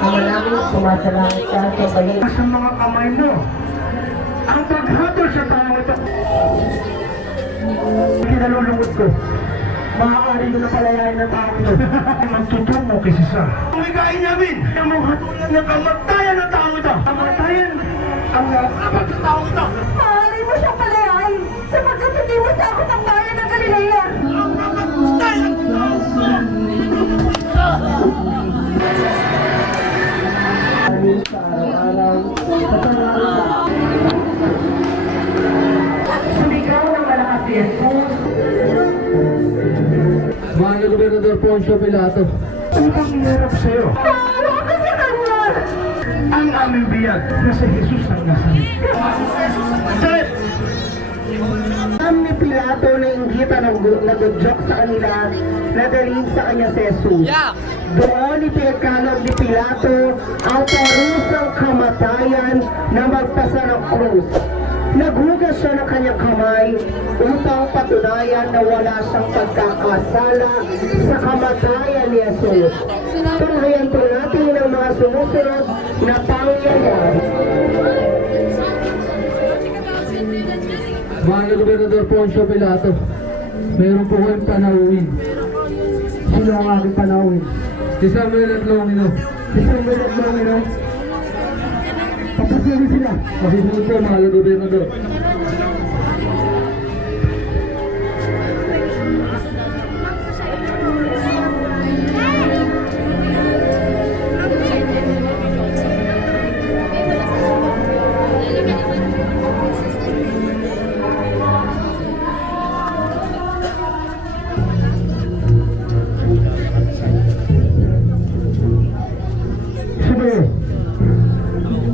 Ang namin sumasalangit ka sa bayan. Sa mga kamay mo, ang paghatol sa tao ito. Kinalulungkot ko. Maaari ko na palayain ng tao ito. Magtutungo kay Cesar. Ang higain namin, ang mga hatulan ng kamatayan ng tao ito. Kamatayan ang nakapat sa tao ito. Maaari mo siyang palayain sapagkat hindi mo sa ako ng bayan ng Galilea. Ang kamatayan ng tao ito. Sa araw-araw, sa pangalan Sumigaw ng malakas si Jesus. Mahal na Gobernador Poncio Pilato. Upang hirap sa'yo. Maawa ka sa kanya! Ang aming biyag na si Jesus ang Nazaret. Nazaret! Alam ni Pilato na inggitan ng nagudyok sa kanila na dalhin sa kanya si Jesus. Doon ipinagkalog ni Pilato ang parusang kamatayan na magpasa ng krus. Naghugas siya ng kanyang kamay upang patunayan na wala siyang pagkakasala sa kamatayan ni Jesus. Tunghayan po natin ang mga sumusunod na pangyayari. Mahal na Gobernador Poncio Pilato, mayroon po kayong panauhin. Sino ang aking panauhin? Si Samuel at Longino. Si Samuel at Longino? Papasilin sila. Masisunod po, mahal na Gobernador.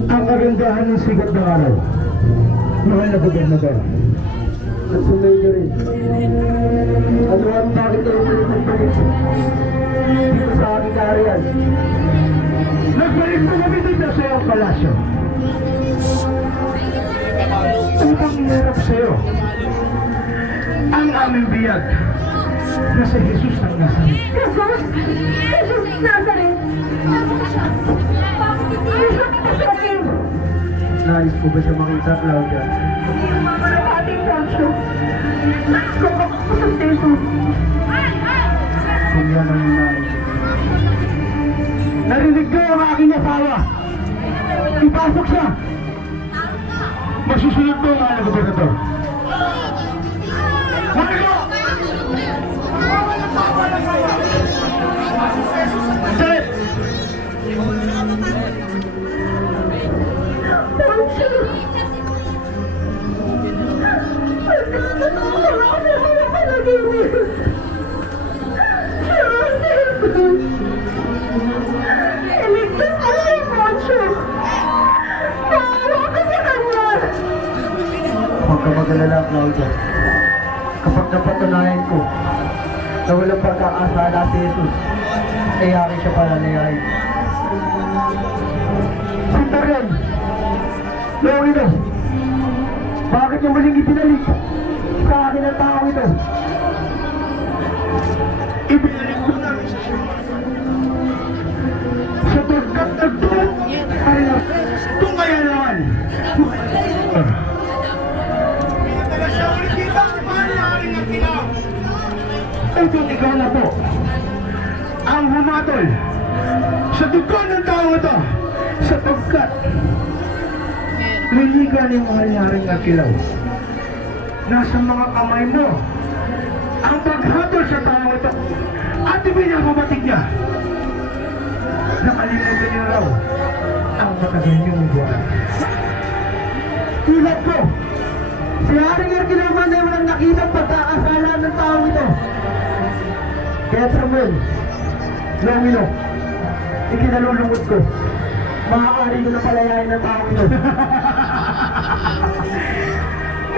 Ang kagandahan ng sigat ng araw, mahal na Gobernador. At sumay niyo rin. Ano ang bakit kayo pinagpalit? Dito sa aking kaharian. Nagbalik mo kami dito sa iyong palasyo. Upang hirap sa'yo ang aming biyag na si Jesus ang Nazaret. Jesus! Jesus Nazareth! Bakit hindi siya makasakin? Nais po ba siya makita, Claudia? Hindi mo mamalakating Poncio. Nais ko makakusap sa Jesus. Kung yan ang nais. Narinig ko ang aking asawa. Ipasok siya. Masusunod mo, mahal na Gobernador. Marigo! Nazaret! Poncio! Pagkakataon ako sa mga panaginip. Jesus! Iligtas mo si Poncio! Maawa ka sa kanya! Huwag ka mag-alala, Claudia. Kapag napatunayan ko na walang pagkakasala si Jesus, ay akin siya palalayain. Sintarian! Longino! Bakit yung muling ibinalik sa akin ang tao ito? Ibinalik ko namin sa siya. Sa pagkat nagtulog ay tungkaya naman. Itong ikaw na po ang humatol sa dugo ng tao ito sapagkat liliga ni mahal-yaring Aquilaw. Nasa mga kamay mo ang paghatol sa tao ito at ibinababatid niya. Nakalimutan niya raw ang matagal niyong buwan. Tulad ko, si Haring Aquilaw man ay walang nakitang pagkakasala ng tao ito. Kaya Samuel, Longino, ikinalulungkot ko. Maaari ko na palayain ng tao ito.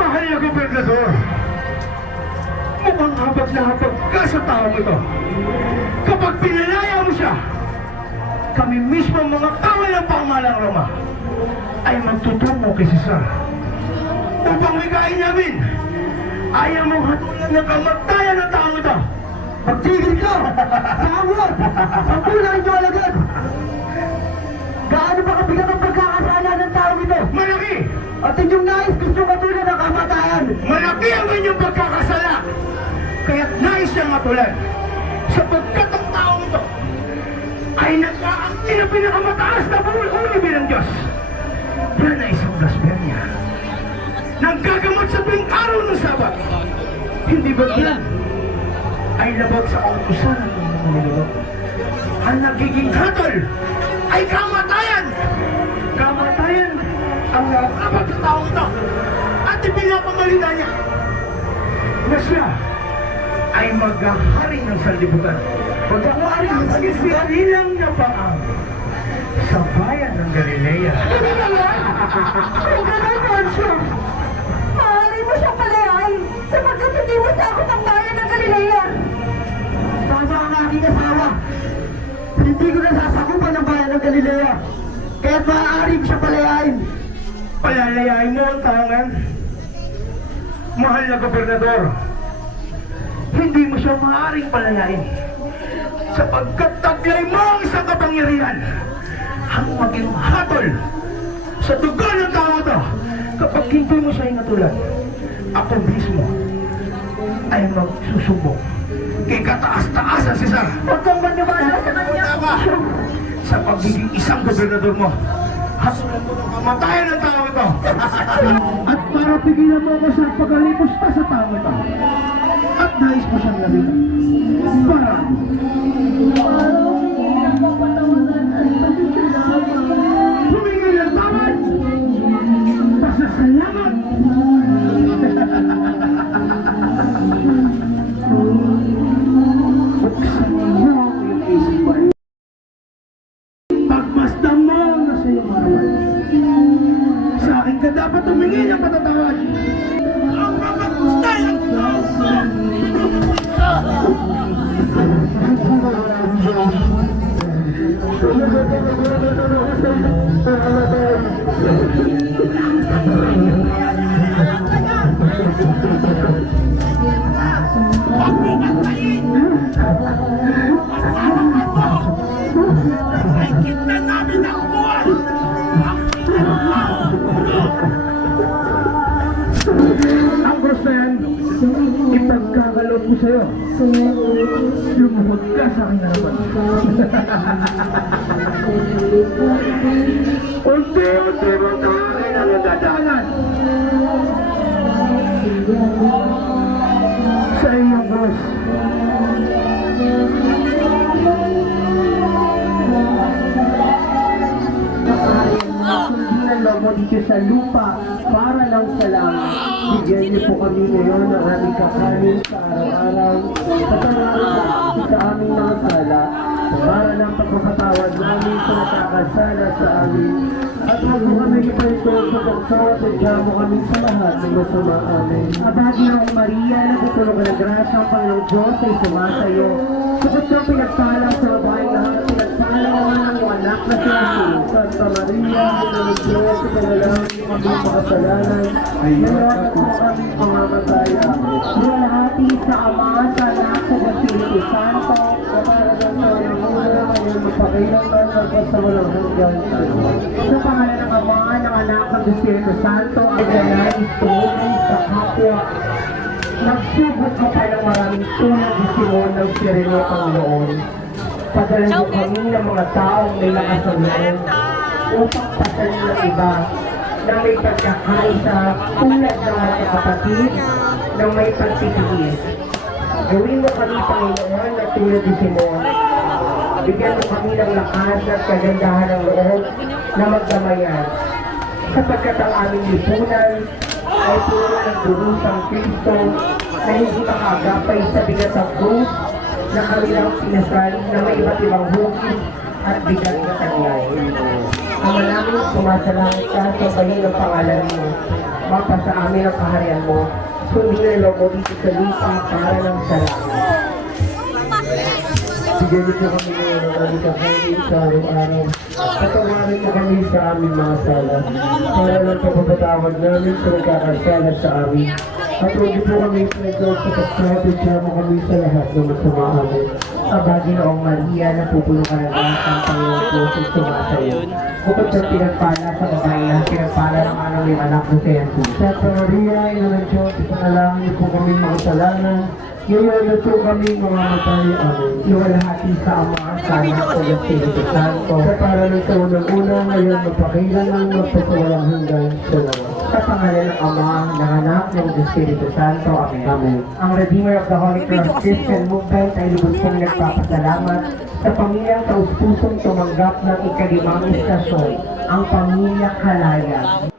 Mahal na Gobernador, mukhang habag na habag ka sa taong ito. Kapag pinalaya mo siya, kami mismo mga kawal ng pamahalang Roma ay magtutungo kay Cesar upang wigain namin ayaw mong hatulan ng kamatayan ng tao ito. Magtigil ka! Sawad! Pagkulang nyo alagad! Gaano ba kabigat ang pagkakasala ng tao ito? Malaki! At inyong nais gusto katulad ng kamatayan! Malaki ang inyong pagkakasala! Kaya't nais siyang matulan. Sapagkat ang taong ito ay nagkaangkin na pinakamataas na pangulong bilang Diyos. Yan ay isang blasphemia. Nanggagamot sa tuwing araw ng Sabat. Hindi ba yan ay labag sa kautusan ng Panginoon? Ang nagiging hatol ay kamatayan! Kamatayan ang nakakabag sa taong ito at ipinapamalita niya na siya ay maghahari ng sanlibutan. Maghahari ng sanlibutan na paang sa bayan ng Galilea. Ay, ganun, Poncio. Maaari mo siyang palayain sapagkat hindi mo sakot ang bayan ng Galilea. Tama ang aking asawa! Hindi ko nasasakupan ng bayan ng Galilea! Kaya't maaari ko siya palayain! Palalayain mo ang taongan. Mahal na gobernador, hindi mo siya maaaring palayain sapagkat taglay mo ang isang kapangyarihan ang maging hatol sa dugo ng tao ito. Kapag hindi mo siya inatulan, ako mismo ay magsusubok kay kataas-taasan si Sara. Huwag kang maniwala sa kanya. Sa pagiging isang gobernador mo, hasulan mo ng kamatayan ng tao ito. At para pigilan mo ako sa pagalipusta sa tao ito, at nais mo siyang labitan. Para tumigil ang tawad, pasasalamat. Buksan mo ang iyong isipan. Pagmasdan mo na sa iyong harapan. Sa akin ka dapat tumingin ng patatawad. Ang mapagpustay ang Diyos! Ang Rosen, ipagkakaloob ko sa'yo. Lumuhod ka sa aking harapan. Unti-unti mo tayo ang nagdadaanan sa iyong Diyos. Sundin ang mo dito sa lupa para lang sa langit. Bigyan niyo po kami ngayon ng aming kakanin sa araw-araw. Patawarin sa aming mga sala para lang pagpapatawad namin sa nakakasala sa amin. At huwag mo kami ipalito sa tukso at sadya mo kami sa lahat ng masama. Amen. Abagi ng Maria, nagpupulong ka ng grasya ang Panginoong Diyos ay sumasayo. Sagot ng pinagpalang sa babae lahat, pinagpalang naman ang iyong anak na si Jesus. Santa Maria, Ginang Diyos, sa panalangin ng aming makasalanan, ngayon at sa aming pangamataya. Luwalhati sa Ama, sa Anak, sa Espiritu Santo, Sa paragang sa walang muna, ngayon magpakailangan, hanggang sa walang hanggan. sa pangalan ng Ama, ng Anak, ng Espiritu Santo, at nanay, tumulong sa kapwa. Nagsubok ka pa ng maraming tulad ni Simon ng Sireno, Panginoon. Padala niyo kami ng mga taong may lakas ng loob upang pasalin ng iba na may pagkakaisa tulad ng mga kapatid na may pagtitiis. Gawin mo kami, Panginoon, na tulad ni Simon. Bigyan mo kami ng lakas at kagandahan ng loob na magdamayan. Sapagkat ang aming lipunan ay puro ng durusang Kristo na hindi makagapay sa bigat ng krus na kanilang pinasal na may iba't ibang hukis at bigat na taglay. Ama namin, sumasalangit ka sa bahin ng pangalan mo. Mapa sa amin ang kaharian mo. Sundin ang loob mo dito sa lupa para ng salamat. Bigyan niyo po kami ngayon ng aming kakainin sa araw-araw. Patawarin mo kami sa aming mga sala. Para lang kapapatawad namin sa nagkakasala sa amin. At huwag po kami ito sa pagkakapit mo kami sa lahat ng masama amin. Aba, Ginoong Maria, na pupuno ka ng lahat ng Panginoon po sa sumasayo. Bukod sa pinagpala sa babae na pinagpala ng anong yung anak mo si Jesus. Sa Maria, ina ng Diyos, ipanalangin niyo po kami makasalanan. Ngayon na po kami mamamatay. Amen. Iwalhati sa Ama, sa Anak o ng Espiritu Santo. Sa para ng taon-una, ngayon magpakilangan magpasawalang hanggan. Salamat. Sa pangalan ng Ama, ng Anak, ng Espiritu Santo. Amen. Amen. Ang Redeemer of the Holy Cross Christian Movement ay lubos pong nagpapasalamat sa pamilyang taus-pusong tumanggap ng ikalimang istasyon, ang Pamilya Kalaya.